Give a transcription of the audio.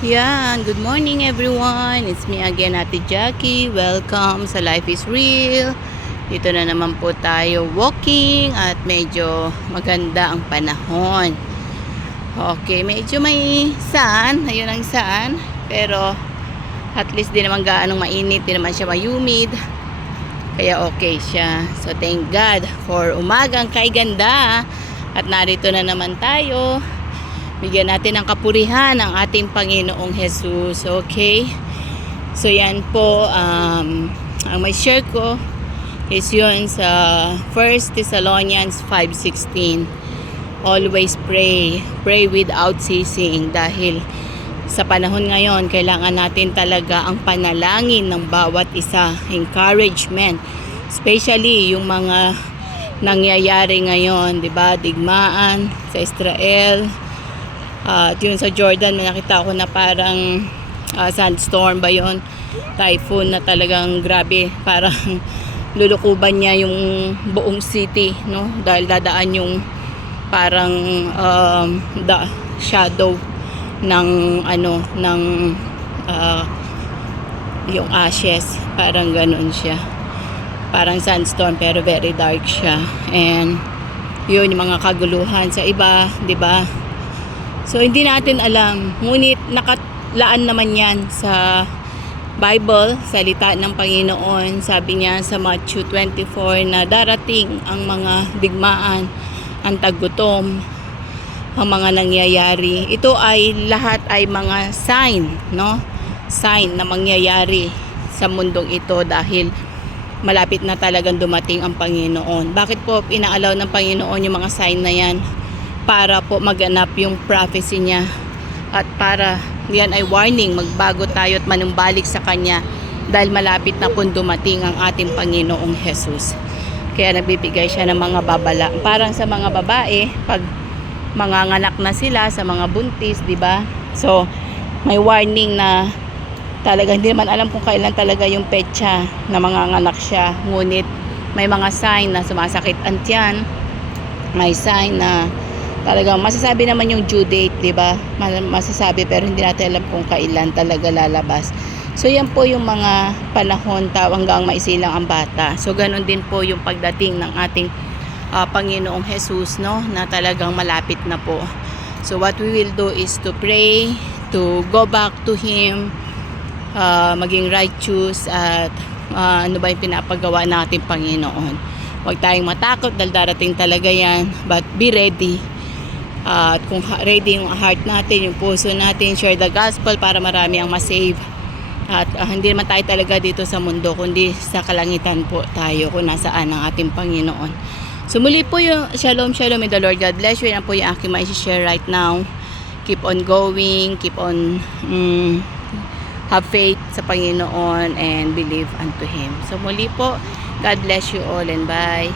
Yan, good morning everyone. It's me again, Ate Jackie. Welcome sa Life is Real. Dito na naman po tayo walking at medyo maganda ang panahon. Okay, medyo may sun. Ayun ang sun. Pero at least di naman gaanong mainit. Di naman siya humid. Kaya okay siya. So thank God for umagang kay ganda. At narito na naman tayo. Bigyan natin ng kapurihan ang ating Panginoong Jesus. Okay? So yan po, ang may share ko is yun sa 1 Thessalonians 5:16. Always pray. Pray without ceasing. Dahil sa panahon ngayon, kailangan natin talaga ang panalangin ng bawat isa. Encouragement. Especially yung mga nangyayari ngayon, 'di ba? Digmaan sa Israel. At yun sa Jordan, may nakita ko na parang sandstorm ba yun? Typhoon na talagang grabe. Parang lulukuban niya yung buong city, no? Dahil dadaan yung parang shadow ng yung ashes. Parang ganun siya. Parang sandstorm pero very dark siya. And yun yung mga kaguluhan sa iba, 'di ba? So, hindi natin alam. Ngunit, nakalaan naman yan sa Bible, salita ng Panginoon. Sabi niya sa Matthew 24 na darating ang mga digmaan, ang tagutom, ang mga nangyayari. Ito ay lahat ay mga sign, no? Sign na mangyayari sa mundong ito dahil malapit na talagang dumating ang Panginoon. Bakit po inaalaw ng Panginoon yung mga sign na yan? Para po maganap yung prophecy niya at para yan ay warning, magbago tayo at manumbalik sa Kanya dahil malapit na po dumating ang ating Panginoong Jesus. Kaya nagbibigay siya ng mga babala. Parang sa mga babae, pag manganganak na sila sa mga buntis, di ba? So, may warning na talaga hindi naman alam kung kailan talaga yung petsa na manganganak siya. Ngunit may mga sign na sumasakit ang tiyan, may sign na talagang masasabi naman yung due date, 'di ba? Masasabi pero hindi natin alam kung kailan talaga lalabas. So yan po yung mga panahon hanggang maisilang ang bata. So ganun din po yung pagdating ng ating Panginoong Jesus, no? Na talagang malapit na po. So what we will do is to pray, to go back to Him, maging righteous at ano ba yung pinapagawa natin Panginoon. Huwag tayong matakot dahil darating talaga yan. But be ready. At kung ready yung heart natin, yung puso natin, share the gospel para marami ang masave. At hindi naman tayo talaga dito sa mundo, kundi sa kalangitan po tayo kung nasaan ang ating Panginoon. So muli po yung shalom, shalom, may the Lord God bless you. Yan po yung aking mai-share right now. Keep on going, keep on have faith sa Panginoon and believe unto Him. So muli po, God bless you all and bye.